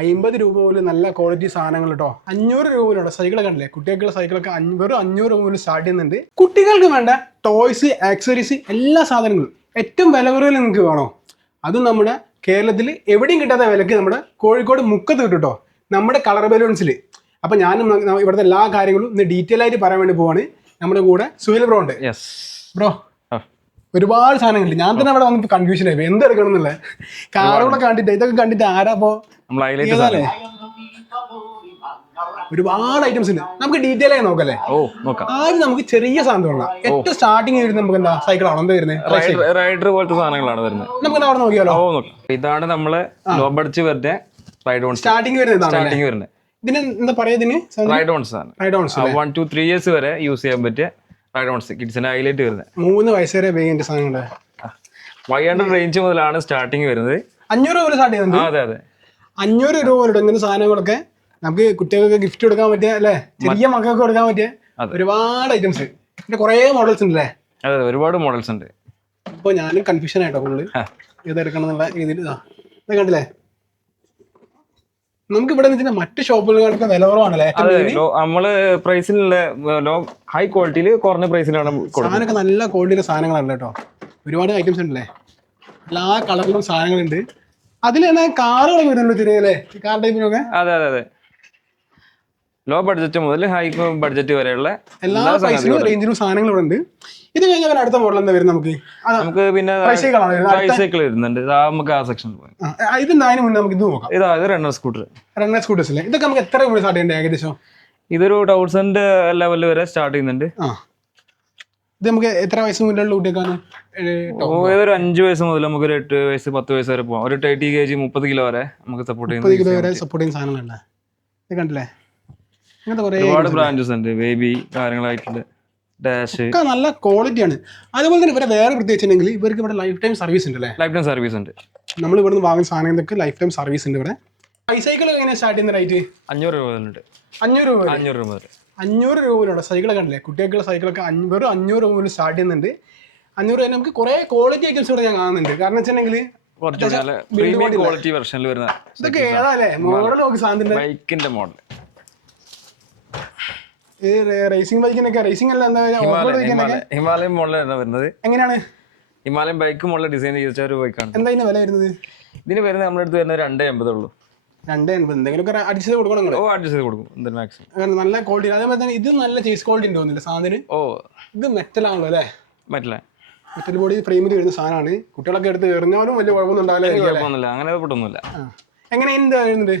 അമ്പത് രൂപ പോലും നല്ല ക്വാളിറ്റി സാധനങ്ങൾ കേട്ടോ അഞ്ഞൂറ് രൂപ മുതലുള്ള സൈക്കിളൊക്കെ കണ്ടില്ലേ? കുട്ടികൾക്കുള്ള സൈക്കിളൊക്കെ വെറും അഞ്ഞൂറ് രൂപ പോലും സ്റ്റാർട്ട് ചെയ്യുന്നുണ്ട്. കുട്ടികൾക്ക് വേണ്ട ടോയ്സ് ആക്സറീസ് എല്ലാ സാധനങ്ങളും. ഏറ്റവും വില കുറവിൽ നിങ്ങൾക്ക് വേണോ? അതും നമ്മുടെ കേരളത്തിൽ എവിടെയും കിട്ടാത്ത വിലക്ക് നമ്മുടെ കോഴിക്കോട് മുക്കത്ത് കിട്ടും കേട്ടോ നമ്മുടെ കളർ ബലൂൺസിൽ അപ്പം ഞാനും ഇവിടുത്തെ എല്ലാ കാര്യങ്ങളും ഇന്ന് ഡീറ്റെയിൽ ആയിട്ട് പറയാൻ വേണ്ടി പോവാണ്. നമ്മുടെ കൂടെ സുഹേൽ ബ്രോ ഉണ്ട്. ബ്രോ ഒരുപാട് സാധനങ്ങളുണ്ട്. ഞാൻ തന്നെ അവിടെ വന്നിട്ട് കൺഫ്യൂഷൻ ആയി. എന്ത് എടുക്കണം എന്നുള്ളത് കാറുകളൊക്കെ കണ്ടിട്ട് ഇതൊക്കെ കണ്ടിട്ട് ആരാ പോ നമ്മൾ ഹൈലൈറ്റ് ഏതാലേ ഒരുപാട് ഐറ്റംസ് ഉണ്ട്. നമുക്ക് ഡീറ്റെയിൽ ആയി നോക്കല്ലേ ഓ നോക്കാം. ആദ്യം നമുക്ക് ചെറിയ സാധനം തുടങ്ങാം ഏറ്റവും സ്റ്റാർട്ടിങ് വരുന്നത് നമുക്ക് എന്താ സൈക്കിൾ ആണോ? എന്താ വരുന്നത് റൈഡർ പോലത്തെ സാധനങ്ങളാണ് വരുന്നത്. നമുക്ക് അവിടെ നോക്കിയാലോ? ഓ നോക്കാം. ഇതാണ് നമ്മൾ ലോ ബഡ്ജ് വരുന്ന റൈഡ് സ്റ്റാർട്ടിങ് വരുന്നത് സ്റ്റാർട്ടിങ് വരുന്നത്. ഇതിന് എന്താ പറയാ ഇതിന്? റൈഡ് ഓൺസ് ആണ് ride ons one two three years വരെ യൂസ് ചെയ്യാൻ പറ്റിയ റൈഡ് ഓൺസ് കിഡ്സിന്റെ ഹൈലൈറ്റ് വരുന്നത് മൂന്ന് വയസ്സ് വരെ ഉപയോഗിക്കേണ്ട സാധനങ്ങളുണ്ട് ഫൈവ് ഹൺഡ്രഡ് റേഞ്ച് മുതലാണ് സ്റ്റാർട്ടിങ് വരുന്നത്. അഞ്ഞൂറ് രൂപ സ്റ്റാർട്ട് ചെയ്യുന്നുണ്ട്. അതെ അതെ. അഞ്ഞൂറ് രൂപ മുതൽ ഇങ്ങനെ സാധനങ്ങളൊക്കെ. നമുക്ക് കുട്ടികൾക്ക് ഗിഫ്റ്റ് കൊടുക്കാൻ പറ്റിയ അല്ലേ? ചെറിയ മക്കൾക്ക് കൊടുക്കാൻ പറ്റിയ ഒരുപാട് ഐറ്റംസ് പിന്നെ കുറേ മോഡൽസ് ഉണ്ടല്ലേ? അതെ അതെ, ഒരുപാട് മോഡൽസ് ഉണ്ട്. അപ്പോൾ ഞാനും കൺഫ്യൂഷൻ ആയിട്ടോ ആ. ഏതെടുക്കണം എന്നുള്ള രീതിയിൽ. കണ്ടില്ലേ? നമുക്ക് ഇവിടെ വെച്ചാൽ മറ്റു ഷോപ്പുകൾക്ക് main. നമ്മൾ പ്രൈസിലുള്ള ലോ ഹൈ ക്വാളിറ്റിയിൽ കുറഞ്ഞ പ്രൈസിലാണ് സാധനമൊക്കെ നല്ല ക്വാളിറ്റിയിലെ സാധനങ്ങളാണ് കേട്ടോ. ഒരുപാട് ഐറ്റംസ് ഉണ്ടല്ലേ? എല്ലാ കളറിലും സാധനങ്ങളുണ്ട്. അതിൽ തന്നെ കാറുകൾ വരുന്നുണ്ട് തിരികെ കാർ ടൈപ്പിനൊക്കെ അതെ അതെ അതെ. ലോ ബഡ്ജറ്റ് മുതൽ ഹൈ ബഡ്ജറ്റ് വരെയുള്ള എല്ലാ റേഞ്ചിലും സാധനങ്ങൾ ഇവിടെ ഉണ്ട് ഇത് കഴിഞ്ഞാൽ പിന്നെ അടുത്ത മോഡൽ എന്താ വരുന്നത് നമുക്ക്? നമുക്ക് പിന്നെ ട്രൈസൈക്കിൾ വരുന്നുണ്ട്. നമുക്ക് ആ സെക്ഷനിൽ പോയി ഇതെന്താ അതിന് മുന്നേ നമുക്ക് ഇത് നോക്കാം. ഇതാ ഇത് റണ്ണർ സ്കൂട്ടർ റണ്ണർ സ്കൂട്ടേഴ്സ് അല്ലേ? ഇതൊക്കെ നമുക്ക് എത്ര സ്റ്റാർട്ട് ചെയ്യേണ്ടത് ഏകദേശം? ഇതൊരു തൗസൻഡ് ലെവൽ വരെ സ്റ്റാർട്ട് ചെയ്യുന്നുണ്ട്. ഇത് നമുക്ക് എത്ര വയസ്സ് മുതലുള്ള കുട്ടിയൊക്കെയാണ് ഏതൊരു അഞ്ച് വയസ്സ് മുതൽ നമുക്ക് ഒരു എട്ട് വയസ്സ് പത്ത് വയസ്സ് വരെ പോകാം ഒരു തേർട്ടി കെ ജി മുപ്പത് കിലോ വരെ നമുക്ക് സപ്പോർട്ട് ചെയ്യുന്നത് കിലോ വരെ സപ്പോർട്ട് ചെയ്യുന്ന സാധനങ്ങളുണ്ട്. ഇത് കണ്ടില്ലേ? ഇങ്ങനത്തെ കുറേ ഒരുപാട് ബ്രാൻഡസ് ഉണ്ട്. ബേബി കാര്യങ്ങളായിട്ടുള്ള ഡാഷ് ഒക്കെ നല്ല ക്വാളിറ്റിയാണ് അതുപോലെ തന്നെ ഇവരെ വേറെ പ്രത്യേകിച്ചിട്ടുണ്ടെങ്കിൽ ഇവർക്ക് ഇവിടെ ലൈഫ് ടൈം സർവീസ് ഉണ്ട് അല്ലേ? ലൈഫ് ടൈം സർവീസ് ഉണ്ട്. നമ്മൾ ഇവിടെ നിന്ന് വാങ്ങുന്ന സാധനങ്ങൾക്ക് ലൈഫ് ടൈം സർവീസ് ഉണ്ട് ഇവിടെ. സൈക്കിൾ എങ്ങനെ സ്റ്റാർട്ട് ചെയ്യുന്ന റേറ്റ് അഞ്ഞൂറ് രൂപ മുതലുണ്ട്. അഞ്ഞൂറ് രൂപ. അഞ്ഞൂറ് രൂപ മുതൽ. അഞ്ഞൂറ് രൂപ മുതലുള്ള സൈക്കിളൊക്കെ ഉണ്ടല്ലേ കുട്ടികൾക്കുള്ള സൈക്കിളൊക്കെ വെറും അഞ്ഞൂറ് രൂപ മുതൽ സ്റ്റാർട്ട് ചെയ്യുന്നുണ്ട്. അഞ്ഞൂറ് രൂപ നമുക്ക് കുറേ ക്വാളിറ്റി ഐറ്റംസ് ഇവിടെ ഞാൻ കാണുന്നുണ്ട്. കാരണം വെച്ചിട്ടുണ്ടെങ്കിൽ ക്വാളിറ്റി വെർഷനിൽ വരുന്ന ഇതൊക്കെ ഏതാല്ലേ മോഡൽ നോക്കി സാധനം ബൈക്കിന്റെ മോഡൽ ഈ റേസിംഗ് ബൈക്കിനൊക്കെ റേസിംഗ് അല്ല എന്താ ഓഫ് ബൈക്കിനൊക്കെ ഹിമാലയൻ മോഡലാണ് വരുന്നത്? എങ്ങനെയാണ്? ഹിമാലയം ബൈക്ക് മോഡൽ ഡിസൈൻ ചെയ്ത ഒരു ബൈക്കാണ് എന്താ ഇതിന് വില വരുന്നത്? ഇതിന് വരുന്നത് നമ്മുടെ അടുത്ത് വരുന്നത് രണ്ടേ ഉള്ളൂ. രണ്ട് എൺപത് എന്തെങ്കിലുമൊക്കെ അഡ്ജസ്റ്റ് കൊടുക്കണം നിങ്ങൾ ഓ അഡ്ജസ്റ്റ് ചെയ്ത് കൊടുക്കും. എന്തിനും മാക്സിമം നല്ല ക്വാളിറ്റി അതേപോലെ തന്നെ ഇത് നല്ല ചേസ് ക്വാളിറ്റി ഉണ്ടോന്നില്ല സാധനം? ഓ. ഇത് മെറ്റലാണല്ലോ അല്ലേ? മെറ്റല മെറ്റൽ ബോഡി ഫ്രെയിമിൽ വരുന്ന സാധനമാണ്. കുട്ടികളൊക്കെ എടുത്ത് എറിഞ്ഞാലും വലിയ കുഴപ്പമൊന്നും ഉണ്ടാവില്ല അങ്ങനെ പെട്ടൊന്നുമില്ല. എങ്ങനെ എന്താ വരുന്നത്?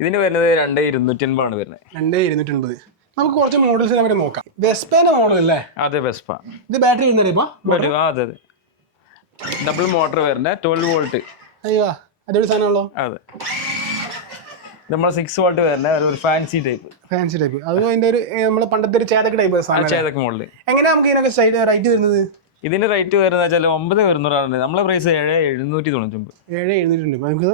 ഇതിന് വരുന്നത് രണ്ടേ ഇരുന്നൂറ്റി അൻപതാണ് വരുന്നത്. രണ്ടേ ഇരുന്നൂറ്റൻപത്. നമുക്ക് കുറച്ച് മോഡൽസ് അവരെ നോക്കാം. വെസ്പേന്റെ മോഡൽ അല്ലേ? അതെ വെസ്പ ഇത് ബാറ്ററി ഉണ്ടല്ലേ ഇപ്പൊ? വരും. ആ അതെ അതെ. ഡബിൾ മോട്ടർ വരുന്നേ ട്വൽവ് വോൾട്ട് അയ്യോ അടിപൊളി സാധനമാണല്ലോ. അതെ. നമ്മളെ സിക്സ് വോൾട്ട് വരുന്ന ഒരു ഫാൻസി ടൈപ്പ് ഫാൻസി ടൈപ്പ് അത് അതിന്റെ ഒരു നമ്മൾ പണ്ടത്തെ ഒരു ചേതക്ക് ടൈപ്പ് സാധനം ചേതക മോഡൽ എങ്ങനെയാ നമുക്ക് ഇതിനൊക്കെ സൈഡ് റൈറ്റ് വരുന്നത്? ഇതിന്റെ റേറ്റ് വരുന്നത് വെച്ചാൽ ഒമ്പത് വരുന്നൂറാണ് നമ്മളെ പ്രൈസ് ഏഴ് എഴുന്നൂറ്റി തൊണ്ണൂറ്റൊമ്പത് ഏഴ് എഴുന്നൂറ്റി നമുക്ക്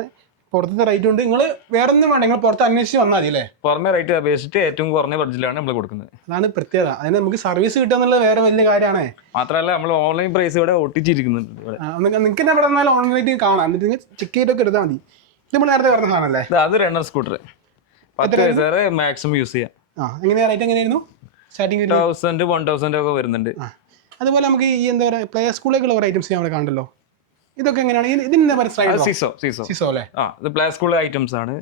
പുറത്തത്തെ റേറ്റ് ഉണ്ട്. നിങ്ങൾ വേറെ ഒന്നും വേണ്ട. നിങ്ങൾ പുറത്ത് അന്വേഷിച്ച് വന്നാൽ മതി അല്ലേ? പുറമെ റേറ്റ് അപേക്ഷിച്ചിട്ട് ഏറ്റവും കുറഞ്ഞ ബഡ്ജറ്റിലാണ് നമ്മൾ കൊടുക്കുന്നത്. അതാണ് പ്രത്യേകത. അതിന് നമുക്ക് സർവീസ് കിട്ടുക എന്നുള്ളത് വേറെ വലിയ കാര്യമാണ്. മാത്രമല്ല നമ്മൾ ഓൺലൈൻ പ്രൈസ് ഇവിടെ ഒട്ടിച്ചിരിക്കുന്നുണ്ട് ഇവിടെ. നിങ്ങൾക്ക് തന്നെ ഇവിടെ ഓൺലൈൻ റേറ്റ് കാണാം. എന്നിട്ട് നിങ്ങൾ ചെക്ക് ചെയ്തൊക്കെ എടുത്താൽ മതി. ഇത് നമ്മൾ നേരത്തെ പറഞ്ഞ സാധനമല്ലേ അത് റണ്ണർ സ്കൂട്ടർ പത്ത് വയസ്സ് വരെ മാക്സിമം യൂസ് ചെയ്യാം. ആ എങ്ങനെയാ റേറ്റ് എങ്ങനെയായിരുന്നു? സ്റ്റാർട്ടിങ് തൗസൻഡ് വൺ തൗസൻഡ് ഒക്കെ വരുന്നുണ്ട്. അതുപോലെ നമുക്ക് ഈ എന്താ പറയുക പ്ലേ സ്കൂളിലേക്കുള്ള ഐറ്റംസ് അവിടെ കണ്ടല്ലോ ഇതൊക്കെ എങ്ങനെയാണ്? ഇത് ഇതിന് സ്ലൈഡ് സിസോ സിസോ സിസോ അല്ലേ? ആ ഇത് പ്ലേ സ്കൂൾ ഐറ്റംസ് ആണ്.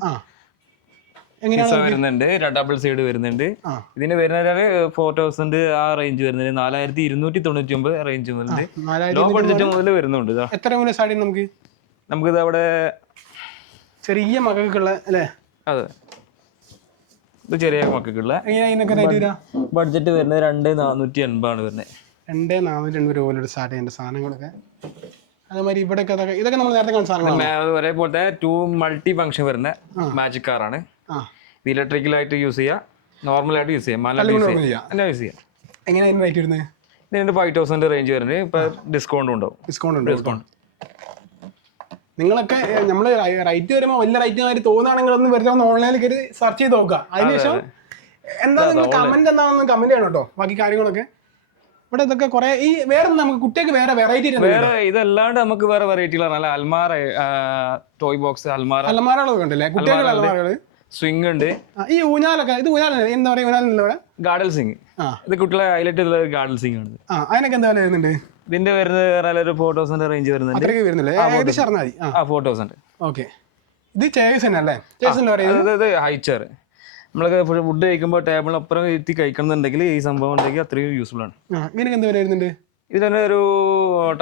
സിസോ വരുന്നുണ്ട് ഡബിൾ സൈഡ് വരുന്നുണ്ട്. ഇതിന് വരുന്നത് ഫോർ തൗസൻഡ് ആ റേഞ്ച് വരുന്നുണ്ട്. നാലായിരത്തി ഇരുന്നൂറ്റി തൊണ്ണൂറ്റി ഒമ്പത് റേഞ്ച് മുതലുണ്ട് ലോ ബഡ്ജറ്റ് മുതൽ വരുന്നുണ്ട് എത്ര മുതൽ സ്റ്റാർട്ട് നമുക്ക് നമുക്ക്? ഇത് അവിടെ ചെറിയ മക്കൾക്കുള്ള അല്ലേ? അതെ. ഇത് ചെറിയ മക്കൾക്കുള്ള. ബഡ്ജറ്റ് വരുന്നത് രണ്ട് നാനൂറ്റി എൺപതാണ് വരുന്നത്. രണ്ട് നാനൂറ്റി എൺപത് രൂപ മുതൽ സ്റ്റാർട്ട് ചെയ്യേണ്ട സാധനങ്ങളൊക്കെ. അതേമാതിരി അതൊക്കെ ഇതൊക്കെ നമ്മൾ നേരത്തെ കണ്ട സാധനങ്ങളാണ്. ഒരേപോലത്തെ ടു മൾട്ടി ഫംഗ്ഷൻ വരുന്ന മാജിക് കാറാണ് ആണ്. ഇത് ഇലക്ട്രിക്കലായിട്ട് യൂസ് ചെയ്യാം നോർമലായിട്ട് യൂസ് ചെയ്യാം മല യൂസ് ചെയ്യാം. എല്ലാം യൂസ് ചെയ്യാം. എങ്ങനെയാണ് റേറ്റ് വരുന്നത് ഇതിന് ഫൈവ് തൗസൻഡ് റേഞ്ച് വരുന്നത് ഇപ്പൊ ഡിസ്കൗണ്ട് ഉണ്ടാവും. ഡിസ്കൗണ്ട് ഉണ്ട് ഡിസ്കൗണ്ട് നിങ്ങളൊക്കെ നമ്മൾ റൈറ്റ് വരുമ്പോൾ വലിയ റൈറ്റ് മാതിരി തോന്നുകയാണെങ്കിൽ ഒന്ന് വെറുതെ ഒന്ന് ഓൺലൈനിൽ കയറി സെർച്ച് ചെയ്ത് നോക്കുക. അതിനുശേഷം എന്താ നിങ്ങൾ കമന്റ് എന്താണെന്ന് കമന്റ് ചെയ്യണം കേട്ടോ ബാക്കി കാര്യങ്ങളൊക്കെ. ഇവിടെ ഇതൊക്കെ കുറെ ഈ വേറെ നമുക്ക് കുട്ടികൾക്ക് വേറെ വെറൈറ്റി വേറെ ഇതല്ലാണ്ട് നമുക്ക് വേറെ വെറൈറ്റികൾ നല്ല അൽമാര ടോയ് ബോക്സ് അൽമാറ. അലമാരകളൊക്കെ ഉണ്ടല്ലേ? കുട്ടികളുടെ അലമാരകൾ സ്വിംഗ് ഉണ്ട്. ഈ ഊഞ്ഞാലൊക്കെ ഇത് ഊഞ്ഞാലല്ലേ? എന്താ പറയുക ഊഞ്ഞാലല്ലേ ഗാർഡൽ സിംഗ് ഇത് കുട്ടികളെ ഹൈലൈറ്റ് ചെയ്തുള്ള ഗാർഡൽ സിംഗ് ആണ്. ആ അതിനൊക്കെ എന്താ വരുന്നുണ്ട്? ഇതിന്റെ വരുന്നത് നല്ലൊരു ഫോർ തൗസൻഡ് റേഞ്ച് വരുന്നുണ്ട്. വരുന്നില്ലേ ഏകദേശം അറിഞ്ഞാൽ മതി. ആ. Four thousand okay. ഇത് ചേഴ്സ് തന്നെ അല്ലേ? ചേഴ്സ് ഹൈ ചെയർ നമ്മളൊക്കെ ഫുഡ് കഴിക്കുമ്പോൾ ടേബിളിനപ്പുറം എത്തി കഴിക്കണമെന്നുണ്ടെങ്കിൽ ഈ സംഭവം ഉണ്ടെങ്കിൽ അത്രയും യൂസ്ഫുൾ ആണ്. ഇതിനൊക്കെ എന്താ വില വരുന്നുണ്ട് ഇത് തന്നെ ഒരു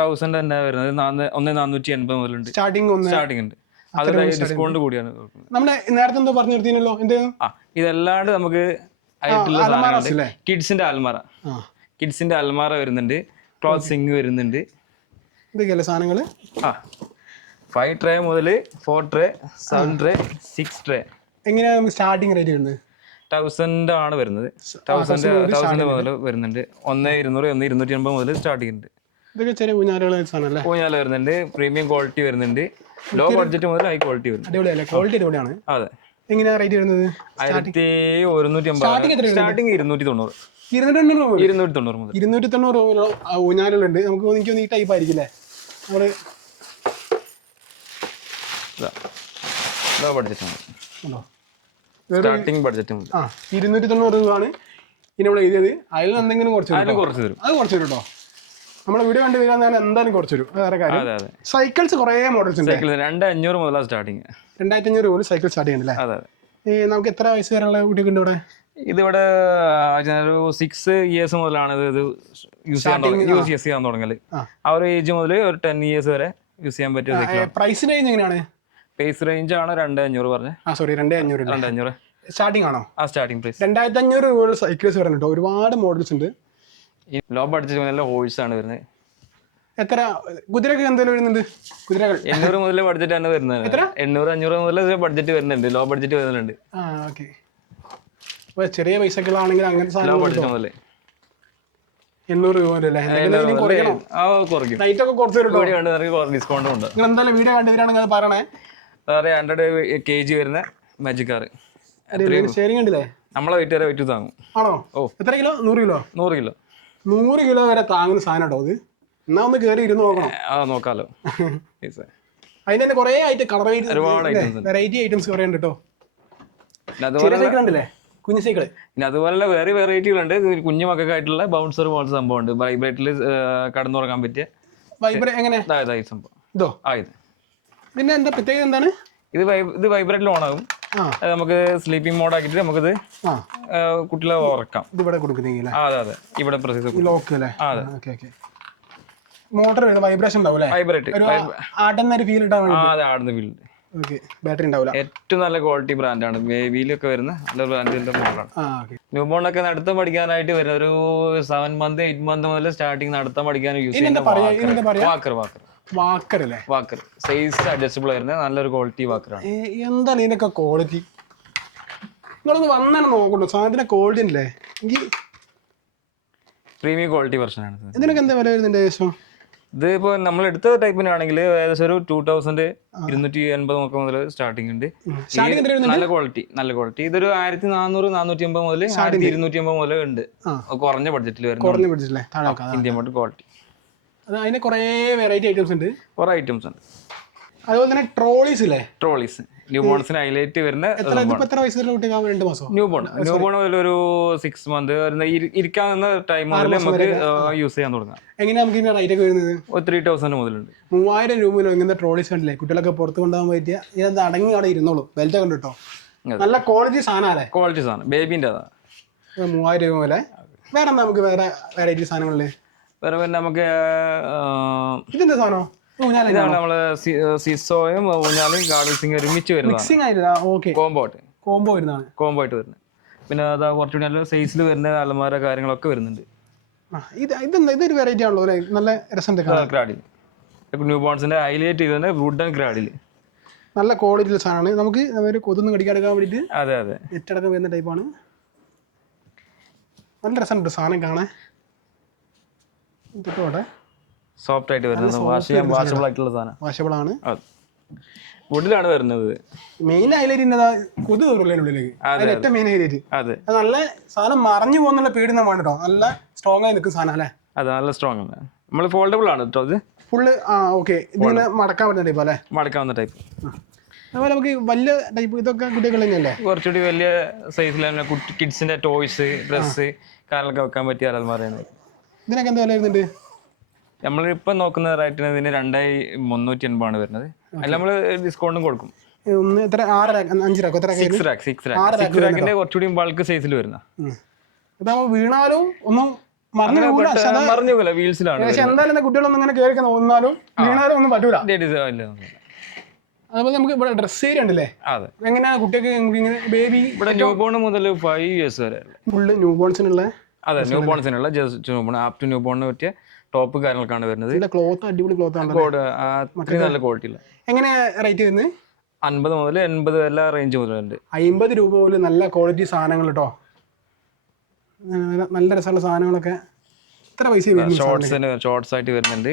തൗസൻഡ് തന്നെ വരുന്നത്. ഒന്ന് നാനൂറ്റി എൺപത് മുതലുണ്ട് സ്റ്റാർട്ടിംഗ് ഉണ്ട്. അത് ഡിസ്കൗണ്ട് കൂടിയാണ്. നമ്മുടെ നേരത്തെ എന്തോ പറഞ്ഞു നിർത്തിയല്ലോ ആ ഇതല്ലാണ്ട് നമുക്ക് ആയിട്ടുള്ള സാധനങ്ങളുണ്ട്? കിഡ്സിന്റെ അൽമാറ കിഡ്സിന്റെ അൽമാറ വരുന്നുണ്ട്. ക്ലോത്ത് സിങ് വരുന്നുണ്ട്. ഇതൊക്കെയല്ലേ സാധനങ്ങൾ ആ. ഫൈവ് ട്രേ മുതൽ four tray seven tray six tray എങ്ങനെയാണ് നമുക്ക് സ്റ്റാർട്ടിങ് റേറ്റ് വരുന്നത്? തൗസൻഡ് ആണ് വരുന്നത്. തൗസൻഡ് തൗസൻഡ് മുതൽ വരുന്നുണ്ട്. ഒന്ന് ഇരുന്നൂറ് ഒന്ന് ഇരുന്നൂറ്റി എൺപത് മുതൽ സ്റ്റാർട്ട് ചെയ്യുന്നുണ്ട് ഇതൊക്കെ ചെറിയ ഊഞ്ഞാലുകൾ അല്ലേ? വരുന്നുണ്ട് പ്രീമിയം ക്വാളിറ്റി വരുന്നുണ്ട്. ലോ ബഡ്ജറ്റ് മുതൽ ഹൈ ക്വാളിറ്റി വരുന്നുണ്ട്. അടിപൊളിയല്ലേ? ക്വാളിറ്റി അടിപൊളിയാണ്. അതെ. എങ്ങനെയാണ് റേറ്റ് വരുന്നത്? ആയിരത്തി ഒരുന്നൂറ്റി അമ്പത് എത്രയാണ് സ്റ്റാർട്ടിങ് ഇരുന്നൂറ്റി തൊണ്ണൂറ് ഇരുന്നൂറ്റി തൊണ്ണൂറ് മുതൽ? ഇരുന്നൂറ്റി തൊണ്ണൂറ് ഊഞ്ഞാലുകളുണ്ട്. നമുക്ക് എനിക്ക് ഈ ടൈപ്പ് ആയിരിക്കില്ലേ നമ്മൾ ലോ ബഡ്ജറ്റ് ഉണ്ടോ? സ്റ്റാർട്ടിംഗ് ബഡ്ജറ്റ് മുതൽ ആ ഇരുന്നൂറ്റി തൊണ്ണൂറ് രൂപയാണ്. ഇനി നമ്മൾ എഴുതിയത്. അതിൽ എന്തെങ്കിലും കുറച്ച് തരും അതിന് കേട്ടോ. കുറച്ച് തരും. അത് കുറച്ച് തരും കേട്ടോ നമ്മളെ വീഡിയോ കണ്ടു വരാൻ ഞാൻ എന്തായാലും കുറച്ച് തരും അത് വേറെ കാര്യം. അതെ അതെ. സൈക്കിൾസ് കുറേ മോഡൽസ് ഉണ്ട്. സൈക്കിൾ രണ്ട് അഞ്ഞൂറ് മുതലാണ് സ്റ്റാർട്ടിങ് രണ്ടായിരത്തി അഞ്ഞൂറ് രൂപ സൈക്കിൾ സ്റ്റാർട്ട് ചെയ്യുന്നുണ്ട് അതെ അതെ. ഈ നമുക്ക് എത്ര വയസ്സ് വരെയുള്ള കുട്ടികളുണ്ട് ഇവിടെ? ഇതിവിടെ ഒരു സിക്സ് ഇയേഴ്സ് മുതലാണ് ഇത് യൂസ് ചെയ്യാൻ തുടങ്ങി യൂസ് ചെയ്യാൻ തുടങ്ങൽ. ആ. ആ ഒരു ഏജ് മുതൽ ഒരു ടെൻ ഇയേഴ്സ് വരെ യൂസ് ചെയ്യാൻ പറ്റിയ പ്രൈസിന് എങ്ങനെയാണ്? പേസ് റേഞ്ച് ആണ് രണ്ട് അഞ്ഞൂറ് പറഞ്ഞത് ആ സോറി രണ്ടേ അഞ്ഞൂറ് രണ്ട് അഞ്ഞൂറ്. സ്റ്റാർട്ടിംഗ് ആണോ? ആ സ്റ്റാർട്ടിംഗ് പ്രൈസ് രണ്ടായിരത്തി അഞ്ഞൂറ് രൂപയുള്ള സൈക്കിൾസ് വരുന്നുണ്ട് ഒരുപാട് മോഡൽസ് ഉണ്ട്. ഈ ലോ ബഡ്ജറ്റ് നല്ല ഹോഴ്സ് ആണ് വരുന്നത്. എത്ര? കുതിരക്ക് എന്തെങ്കിലും വരുന്നുണ്ട്? കുതിരകൾ. എണ്ണൂറ് മുതൽ ബഡ്ജറ്റ് ആണ് വരുന്നത്. എത്ര? എണ്ണൂറ് അഞ്ഞൂറ് മുതൽ ബഡ്ജറ്റ് വരുന്നുണ്ട്. ലോ ബഡ്ജറ്റ് വരുന്നുണ്ട്. ആ ഓക്കെ അപ്പോൾ ചെറിയ പൈസകളാണെങ്കിൽ അങ്ങനത്തെ ലോ സാധനം ബഡ്ജറ്റ് മുതൽ എണ്ണൂറ് രൂപ വരെ അല്ലേ എന്തെങ്കിലും ഇനി കുറയ്ക്കണം. ആ കുറയ്ക്കും. റേറ്റ് ഒക്കെ കുറച്ച് തരും നിനക്ക് ഡിസ്കൗണ്ടും ഉണ്ട്. നിങ്ങൾ എന്തായാലും വീഡിയോ കണ്ടുവരികയാണെങ്കിൽ അത് പറയണേ. വേറെ ഹൺഡ്രഡ് കെ ജി വരുന്ന മാജിക് കാർ ഷെയറിംഗ് ഉണ്ടല്ലേ? നമ്മളെ വെയിറ്റ് വരെ വെയിറ്റ് താങ്ങും. ആണോ? ഓ. എത്ര കിലോ? നൂറ് കിലോ? നൂറ് കിലോ. നൂറ് കിലോ വരെ താങ്ങുന്ന സാധനം കേട്ടോ അത് എന്നാ ഒന്ന് കയറി ഇരുന്ന് നോക്കണം. ആ നോക്കാലോ. അതിന് തന്നെ കുറേ ഐറ്റം കളർ ഉണ്ട്. വെറൈറ്റി ഐറ്റംസ് കുറേ ഉണ്ട് കേട്ടോ. സൈക്കിൾ ഉണ്ടല്ലേ? കുഞ്ഞു സൈക്കിൾ പിന്നെ അതുപോലെ വേറെ വെറൈറ്റികളുണ്ട് കുഞ്ഞു മക്കൾക്കായിട്ടുള്ള ബൗൺസർ പോലത്തെ സംഭവമുണ്ട് വൈബ്രേറ്റിൽ കടന്നുറങ്ങാൻ പറ്റിയ വൈബ്ര എങ്ങനെ? അതായത് സംഭവം. ഇതോ? ആ ഇത്. പിന്നെ എന്താ പ്രത്യേകത എന്താണ്? ഇത് ഇത് വൈബ്രേറ്റിൽ ഓണാകും ആകും. നമുക്ക് സ്ലീപ്പിംഗ് മോഡ് ആക്കിയിട്ട് നമുക്കിത് കുട്ടികളെ ഉറക്കാം ഇവിടെ കൊടുക്കുന്നെങ്കിൽ അതെ അതെ. ഇവിടെ ലോക്ക് അല്ലേ? ആ, അതെ. ഓക്കെ ഓക്കെ മോട്ടർ വൈബ്രേഷൻ ഉണ്ടാവും വൈബ്രേറ്റ് ആടുന്ന ഒരു ഫീൽ ഇടാൻ അതെ ആടുന്ന ഫീൽ ബാറ്ററി ഉണ്ടാവില്ല ഏറ്റവും നല്ല ക്വാളിറ്റി ബ്രാൻഡാണ് ബേബിയിലൊക്കെ വരുന്ന നല്ല ബ്രാൻഡിന്റെ മോഡലാണ് ന്യൂ ബോണൊക്കെ നടത്തം പഠിക്കാനായിട്ട് വരുന്ന ഒരു സെവൻ മന്ത് എയ്റ്റ് മന്ത് മുതൽ സ്റ്റാർട്ടിങ് നടത്തം പഠിക്കാൻ യൂസ് ചെയ്യുന്ന വാക്കർ വാക്കർ വാക്കർ അല്ലേ വാക്കർ. സൈസ് അഡ്ജസ്റ്റബിൾ വരുന്ന നല്ലൊരു ക്വാളിറ്റി വാക്കറാണ്. എന്താണ് ഇതിനൊക്കെ ക്വാളിറ്റി നിങ്ങളൊന്ന് വന്നാണ് നോക്കണ്ടോ സാധനത്തിന്റെ ക്വാളിറ്റി അല്ലേ എനിക്ക് പ്രീമിയം ക്വാളിറ്റി വെർഷൻ ആണ് ഇതിനൊക്കെ എന്താ വില വരുന്നുണ്ട് ഏകദേശം ഇത് ഇപ്പോൾ നമ്മൾ എടുത്ത ടൈപ്പിനാണെങ്കിൽ ഏകദേശം ഒരു ടൂ തൗസൻഡ് ഇരുന്നൂറ്റി എൺപത് ഒക്കെ മുതൽ സ്റ്റാർട്ടിംഗ് ഉണ്ട്. നല്ല ക്വാളിറ്റി നല്ല ക്വാളിറ്റി ഇതൊരു ആയിരത്തി നാനൂറ് നാനൂറ്റി അമ്പത് മുതൽ ആയിരത്തി ഇരുന്നൂറ്റി അമ്പത് മുതൽ ഉണ്ട് കുറഞ്ഞ ബഡ്ജറ്റിൽ വരുന്നത് ഇന്ത്യൻ മോട്ട് ക്വാളിറ്റി അത് അതിന് കുറേ വെറൈറ്റി ഐറ്റംസ് ഉണ്ട്. കുറേ ഐറ്റംസ് ഉണ്ട്. അതുപോലെ തന്നെ ട്രോളീസ് ഇല്ലേ? ട്രോളീസ് ന്യൂ ബോൺസിന് ഹൈലൈറ്റ് വരുന്ന എത്ര കുട്ടികൾ രണ്ട് മാസം? ന്യൂ ബോൺ ന്യൂ ബോൺ ഒരു സിക്സ് മന്ത് ഇരിക്കാൻ ടൈം മുതൽ നമുക്ക് യൂസ് ചെയ്യാൻ തുടങ്ങാം. എങ്ങനെയാ നമുക്ക് ഇതിന്റെ റേറ്റ് ഒക്കെ വരുന്നത്? ഒരു ത്രീ തൗസൻഡ് മുതലുണ്ട്. മൂവായിരം രൂപയിലോ ഇങ്ങനത്തെ ട്രോളീസ് കണ്ടില്ലേ? കുട്ടികളൊക്കെ പുറത്ത് കൊണ്ടുപോകാൻ പറ്റിയ ഇത് അടങ്ങി അവിടെ ഇരുന്നോളൂ. ബെൽറ്റ് ഒക്കെ കേട്ടോ നല്ല ക്വാളിറ്റി സാധനമല്ലേ ക്വാളിറ്റി സാധനം. ബേബിന്റെ അതാ. മൂവായിരം രൂപ പോലെ വേറെ നമുക്ക് വേറെ വെറൈറ്റി സാധനങ്ങളിൽ? വേറെ പിന്നെ നമുക്ക് ഇതെന്താ സാധനം? ഊഞ്ഞാലേ ഇതാണ് നമ്മൾ സിസോയും ഊഞ്ഞാലും ഗാർഡിസിംഗ് ഒരുമിച്ച് വരുന്നത് കോംബോ ആയിട്ട്. കോംബോ വരുന്നതാണ്. കോംബോ ആയിട്ട് വരുന്നത്. പിന്നെ അതാ കുറച്ചുകൂടി നല്ല സൈസിൽ വരുന്ന അലമാര കാര്യങ്ങളൊക്കെ വരുന്നുണ്ട്. ഇത് ഇതെന്താ? ഇതൊരു വെറൈറ്റി ആണല്ലോ അല്ലേ? നല്ല രസമുണ്ട് ക്രാഡിൽ ന്യൂ ബോൺസിന്റെ ഹൈലൈറ്റ് ചെയ്തത് വുഡ് ആൻഡ് ക്രാഡിൽ നല്ല ക്വാളിറ്റിയുള്ള സാധനമാണ്. നമുക്ക് ഒരു കൊതുന്ന് കടിക്കാടുക്കാൻ വേണ്ടിയിട്ട് അതെ അതെ. നെറ്റടക്കം വരുന്ന ടൈപ്പാണ് നല്ല രസമുണ്ട് സാധനം കാണാൻ. തൊട്ടോട്ടെ സോഫ്റ്റ് ആയിട്ട് വരുന്നത്. വാഷ് ചെയ്യാൻ വാഷബിൾ ആയിട്ടുള്ള സാധനം. വാഷബിൾ ആണ്. വുഡിലാണ് വരുന്നത്. മെയിൻ ഹൈലൈറ്റ് ഇന്നതാ കൊതു ഉള്ളിലേക്ക് ഏറ്റവും മെയിൻ ഹൈലൈറ്റ് അതെ. നല്ല സാധനം മറഞ്ഞു പോകുന്നുള്ള പേടി നമ്മൾ കേട്ടോ നല്ല സ്ട്രോങ് ആയി നിൽക്കുന്ന സാധനം അല്ലേ? അതെ നല്ല സ്ട്രോങ് ആണ്. നമ്മൾ ഫോൾഡബിൾ ആണ് കേട്ടോ ഇത്. ഫുള്ള് ആ ഓക്കെ ഇതിങ്ങനെ മടക്കാൻ പറ്റുന്ന ടൈപ്പ് അല്ലേ? മടക്കാവുന്ന ടൈപ്പ് അതുപോലെ നമുക്ക് വലിയ ടൈപ്പ് ഇതൊക്കെ കുട്ടികൾ തന്നെയല്ലേ? കുറച്ചുകൂടി വലിയ തന്നെ കിഡ്സിന്റെ ടോയ്സ് ഡ്രസ്സ് കാലൊക്കെ വെക്കാൻ പറ്റിയ അലമാരയാണ് ഇതിനൊക്കെ എന്താ വില വരുന്നുണ്ട്? നമ്മളിപ്പം നോക്കുന്ന റേറ്റിന് ഇതിന് രണ്ടായി മുന്നൂറ്റി എൺപതാണ് വരുന്നത്. അല്ല നമ്മൾ ഡിസ്കൗണ്ടും കൊടുക്കും. ഒന്ന് എത്ര ആറ് അഞ്ച് റാക്ക് എത്ര rack six rack six rack six റാക്കിന്റെ കുറച്ചുകൂടി ബൾക്ക് സൈസിൽ വരുന്ന ഇതാകുമ്പോൾ വീണാലും ഒന്നും മറിഞ്ഞു പോകില്ല പക്ഷെ അത് മറിഞ്ഞു പോലെ വീൽസിലാണ് പക്ഷെ എന്തായാലും എന്താ കുട്ടികളൊന്നും ഇങ്ങനെ കയറി ഒന്നാലും വീണാലും ഒന്നും പറ്റൂല. അതെ അതുപോലെ നമുക്ക് ഇവിടെ ഡ്രസ് ഏരിയ ഉണ്ടല്ലേ? എങ്ങനെയാണ് കുട്ടികൾക്ക് നമുക്ക് ഇങ്ങനെ ബേബി ഇവിടെ ന്യൂ ബോൺ മുതൽ ഫൈവ് ഇയേഴ്സ് വരെ. ഫുള്ള് ന്യൂ ബോൺസിനുള്ള അതെ new ബോൺസിനുള്ള just newborn up to new ബോണിന് പറ്റിയ ടോപ്പ് കാര്യങ്ങൾക്കാണ് വരുന്നത്. ക്ലോത്ത് അടിപൊളി ക്ലോത്ത് ആണ് നല്ല ക്വാളിറ്റി ഉള്ള എങ്ങനെ റേറ്റ് വരുന്നത് അൻപത് മുതൽ എൺപത് എല്ലാ റേഞ്ച് മുതലുണ്ട്. അമ്പത് രൂപ പോലും നല്ല ക്വാളിറ്റി സാധനങ്ങൾ കേട്ടോ നല്ല രസമുള്ള സാധനങ്ങളൊക്കെ ഇത്ര പൈസ ഷോർട്സ് ഷോർട്സിന് ഷോർട്സ് ആയിട്ട് വരുന്നുണ്ട്.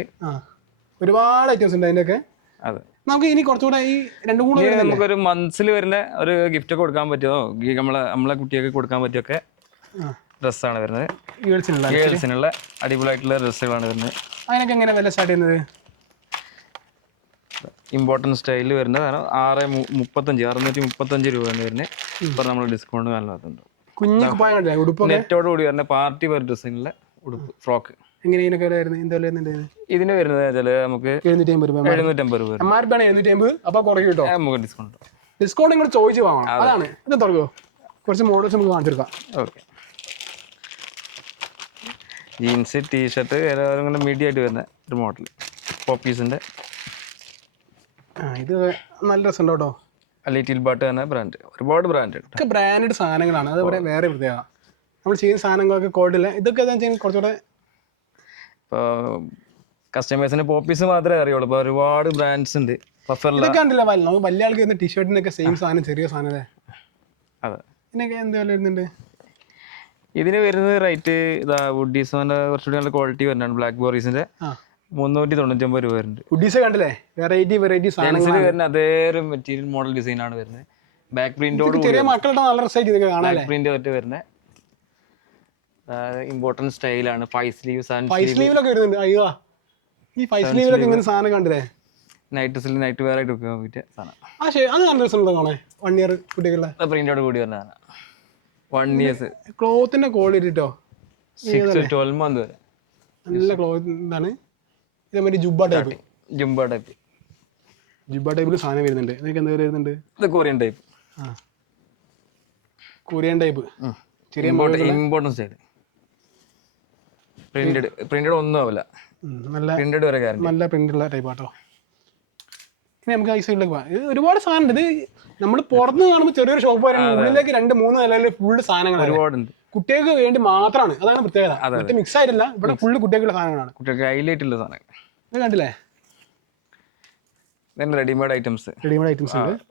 ഒരുപാട് ഐറ്റംസ് ഉണ്ട് അതിന്റെയൊക്കെ അതെ. നമുക്ക് ഇനി കുറച്ചുകൂടെ ഈ രണ്ടും കൂടെ നമുക്ക് നമുക്കൊരു മന്ത്സിൽ വരുന്ന ഒരു ഗിഫ്റ്റ് ഒക്കെ കൊടുക്കാൻ പറ്റുമോ? നമ്മളെ നമ്മളെ കുട്ടിയൊക്കെ കൊടുക്കാൻ പറ്റിയൊക്കെ ഡ്രസ്സാണ് വരുന്നത്. ഗേൾസിനുള്ള അടിപൊളിയായിട്ടുള്ള ഡ്രസ്സുകളാണ് വരുന്നത്. അതിനൊക്കെ എങ്ങനെ വില സ്റ്റാർട്ട് ചെയ്യുന്നത്? ഇമ്പോർട്ടന്റ് സ്റ്റൈലിൽ വരുന്നത് കാരണം ആറ് മുപ്പത്തഞ്ച് അറുന്നൂറ്റി മുപ്പത്തഞ്ച് രൂപയാണ് വരുന്നത്. ഇപ്പം നമ്മൾ ഡിസ്കൗണ്ട് നല്ലതുണ്ട് കുഞ്ഞു കുപ്പായം കണ്ടില്ലേ ഉടുപ്പൊക്കെ? നെറ്റോട് കൂടി വരുന്ന പാർട്ടി വെയർ ഡ്രസ്സിനുള്ള ഉടുപ്പ് ഫ്രോക്ക് എങ്ങനെ ഇതിനൊക്കെ വില വരുന്നത്? എന്താ വില ഇതിന് വരുന്നത് നമുക്ക് എഴുന്നൂറ്റി അമ്പത് രൂപ എഴുന്നൂറ്റമ്പത് രൂപ വരും. എം ആർ പി ആണ് എഴുന്നൂറ്റി അപ്പോൾ കേട്ടോ നമുക്ക് ഡിസ്കൗണ്ട് ഡിസ്കൗണ്ട് ഇങ്ങോട്ട് ചോദിച്ച് വാങ്ങണം. അതാണ്. ഇത് തുറക്കോ കുറച്ച് മോഡൽസ് നമുക്ക് കാണിച്ചെടുക്കാം ഓക്കെ. ജീൻസ് ടീഷർട്ട് എല്ലാവരും കൂടെ മീഡിയ ആയിട്ട് വരുന്ന ഒരു മോഡൽ പോപ്പീസിന്റെ ഇത് നല്ല രസം കേട്ടോ. ലിറ്റിൽ ബാട്ട് തന്നെ ബ്രാൻഡ് ഒരുപാട് ബ്രാൻഡ് ഒക്കെ ബ്രാൻഡഡ് സാധനങ്ങളാണ്. അത് വേറെ പ്രത്യേകത നമ്മൾ ചെയ്യുന്ന സാധനങ്ങളൊക്കെ കോഡില്ല ഇതൊക്കെ കുറച്ചുകൂടെ ഇപ്പോൾ കസ്റ്റമേഴ്സിന് പോപ്പീസ് മാത്രമേ അറിയുള്ളൂ. ഇപ്പോൾ ഒരുപാട് ബ്രാൻഡ്സ് ഉണ്ട്. ഇതൊക്കെ ഉണ്ടല്ലോ നമുക്ക് വലിയ ആൾക്ക് വരുന്ന ടീഷർട്ടിനൊക്കെ സെയിം സാധനം ചെറിയ സാധനം അതെ. ഇതിനൊക്കെ എന്ത് വില വരുന്നുണ്ട്? ഇതിന് വരുന്നത് റേറ്റ് ഇതാ വുഡീസോന്റെ കുറച്ചുകൂടി നല്ല ക്വാളിറ്റി വരുന്നതാണ്. ബ്ലാക്ക് ബോറീസിന്റെ മുന്നൂറ്റി തൊണ്ണൂറ്റൊമ്പത് രൂപ വരുന്നുണ്ട്. ഹുഡീസ് കണ്ടില്ലേ? വെറൈറ്റി വെറൈറ്റി സാധനങ്ങൾ വരുന്ന അതേ ഒരു മെറ്റീരിയൽ മോഡൽ ഡിസൈൻ ആണ് വരുന്നത്. ബാക്ക് പ്രിന്റോട് ചെറിയ മക്കളുടെ നല്ല റിസൈറ്റ് ഇതൊക്കെ കാണാം ബാക്ക് പ്രിന്റ് ആയിട്ട് വരുന്നത്. ഇമ്പോർട്ടന്റ് സ്റ്റൈലാണ് ഫൈവ് സ്ലീവ് ഫൈവ് സ്ലീവിലൊക്കെ വരുന്നുണ്ട്. അയ്യോ. ഈ ഫൈവ് സ്ലീവിലൊക്കെ ഇങ്ങനെ സാധനം കണ്ടില്ലേ? നൈറ്റ് സ്ലീവ് നൈറ്റ് വെയർ ആയിട്ട് വെക്കാൻ പറ്റിയ സാധനം. ആ ശരി. അത് നല്ല രസമുണ്ടോ കാണേ വൺ ഇയർ കുട്ടികളുടെ പ്രിന്റോട് കൂടി വരുന്നതാണ്. വൺ ഇയേഴ്സ് ക്ലോത്തിന്റെ ക്വാളിറ്റി കേട്ടോ സിക്സ് ട്വൽവ് മന്ത് വരെ നല്ല ക്ലോത്ത് എന്താണ് ഇതേമാതിരി ജുബ ടൈപ്പ് ജുബ ടൈപ്പ് ജുബ ടൈപ്പിൽ സാധനം വരുന്നുണ്ട്. നിനക്ക് എന്താ വരുന്നുണ്ട്? ഇത് കൊറിയൻ ടൈപ്പ് ആ. കൊറിയൻ ടൈപ്പ് ചെറിയ ഇമ്പോർട്ടൻസ് സ്റ്റൈൽ പ്രിന്റഡ് പ്രിന്റഡ് ഒന്നും ആവില്ല. നല്ല പ്രിന്റഡ് വരെ നല്ല പ്രിന്റുള്ള ടൈപ്പ് ആട്ടോ. ഇനി നമുക്ക് ഈ സൈഡിലേക്ക് പോകാം. ഇത് ഒരുപാട് സാധനം ഉണ്ട് ഇത് നമ്മൾ പുറത്ത് കാണുമ്പോൾ ചെറിയൊരു ഷോപ്പ് വരെ ഉള്ളിലേക്ക് രണ്ട് മൂന്ന് നിലയിൽ ഫുള്ള് സാധനങ്ങൾ ഒരുപാടുണ്ട്. കുട്ടികൾക്ക് വേണ്ടി മാത്രമാണ്. അതാണ് പ്രത്യേകത. മറ്റേ മിക്സ് ആയിട്ടില്ല. ഇവിടെ ഫുള്ള് കുട്ടികൾക്കുള്ള സാധനങ്ങളാണ്. കുട്ടികൾക്ക് ഹൈലൈറ്റ് ഉള്ള സാധനം ഇത് കണ്ടില്ലേ? റെഡിമെയ്ഡ് ഐറ്റംസ് റെഡിമെയ്ഡ് ഐറ്റംസ് ഉണ്ട്.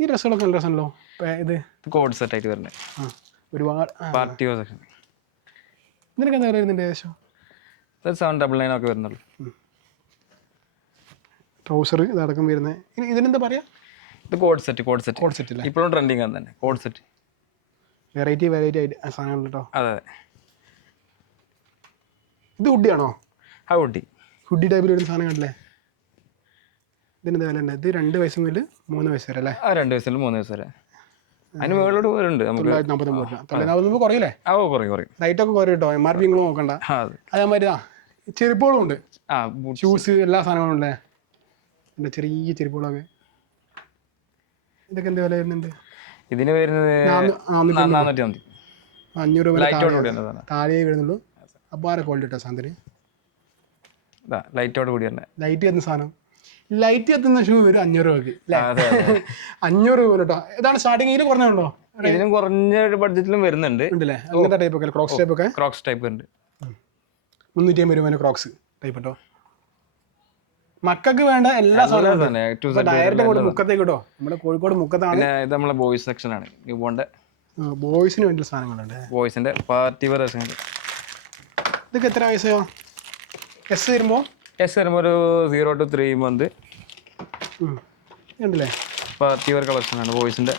ഈ ഡ്രസ്സുകളൊക്കെ നല്ല രസമല്ലോ ഇത്? കോഡ് സെറ്റ് ആയിട്ട് വരുന്നത്. ഒരുപാട് പാർട്ടി സെക്ഷൻ ഇതിനൊക്കെ എന്താ വരുന്നുണ്ട് ഏകദേശം സെവൻ ഡബിൾ നയൻ ഒക്കെ വരുന്നുള്ളൂ. ട്രൗസർ ഇതടക്കം വരുന്നത് ഇതിനെന്താ പറയാ? ഇത് coord set coord set coord set ഇപ്പോഴും ട്രെൻഡിങ് ആണ് തന്നെ. കോഡ് സെറ്റ് വെറൈറ്റി വെറൈറ്റി ആയിട്ട് സാധനങ്ങൾ കേട്ടോ അതെ ഇത് ഹുഡിയാണോ? ആ ഹുഡി. ഹുഡി ടൈപ്പിൽ ഒരു സാധനം കണ്ടില്ലേ? ഇതിനെന്താ വില ഉണ്ട്? ഇത് രണ്ട് വയസ്സ് മുതൽ മൂന്ന് വയസ്സ് വരെ അല്ലേ? ആ രണ്ട് വയസ്സിൽ മൂന്ന് വയസ്സ് വരെ. അതിന് മുകളിലോട്ട് പോരുണ്ട് നമുക്ക്. തൊള്ളായിരത്തി നാൽപ്പത്തൊമ്പത് രൂപ തൊള്ളായിരത്തി കുറയില്ലേ ആ കുറയും കുറയും. റൈറ്റൊക്കെ കുറയും കേട്ടോ എം ആർ പി നിങ്ങൾ നോക്കണ്ട അതേമാതിരി ചെരുപ്പുകളും ഉണ്ട്. ഷൂസ് എല്ലാ സാധനങ്ങളും ഉണ്ടല്ലേ? എന്റെ ചെറിയ ചെരുപ്പുകളൊക്കെ? ഇതൊക്കെ എന്താ വില വരുന്നുണ്ട്? ഇതിന് വരുന്നത് നാനൂറ്റി അമ്പത്. അഞ്ഞൂറ് രൂപ സാധനം. താഴെ വരുന്നുള്ളൂ. അപ്പോൾ ആരെ ക്വാളിറ്റി കേട്ടോ സാധനത്തിന്? ലൈറ്റോട് കൂടി തന്നെ. ലൈറ്റ് കത്തുന്ന സാധനം? ലൈറ്റ് എത്തുന്ന ഷൂ വരും അഞ്ഞൂറ് രൂപക്ക് അഞ്ഞൂറ് രൂപ കേട്ടോ ഇതാണ് സ്റ്റാർട്ടിങ് ഇതിൽ കുറഞ്ഞുണ്ടോ ഇതിനും കുറഞ്ഞ ബഡ്ജറ്റിലും വരുന്നുണ്ട്. അങ്ങനത്തെ ടൈപ്പ് ഒക്കെ ക്രോക്സ് ടൈപ്പ് ഒക്കെ? ക്രോക്സ് ടൈപ്പ് ഉണ്ട്. മുന്നൂറ്റി അമ്പത് രൂപ ക്രോക്സ് ടൈപ്പ് കേട്ടോ മക്കൾക്ക് വേണ്ട എല്ലാ സാധനങ്ങളും ഡയറക്റ്റ് മുക്കത്തേക്ക് നമ്മുടെ കോഴിക്കോട് മുക്കത്താണ്. ഇത് നമ്മളെ ബോയ്സ് സെക്ഷൻ ആണ്. ന്യൂ ബോണ്ട് ബോയ്സിന് വേണ്ടിയുള്ള സാധനങ്ങളുണ്ട്. ബോയ്സിന്റെ പാർട്ടി വെയർ ഇതൊക്കെ എത്ര വയസ്സോ എസ് വരുമ്പോൾ എസ് വരുമ്പോൾ ഒരു സീറോ ടു ത്രീ മന്ത് ഉണ്ടല്ലേ പാർട്ടി വെയർ കളക്ഷൻ ആണ് ബോയ്സിന്റെ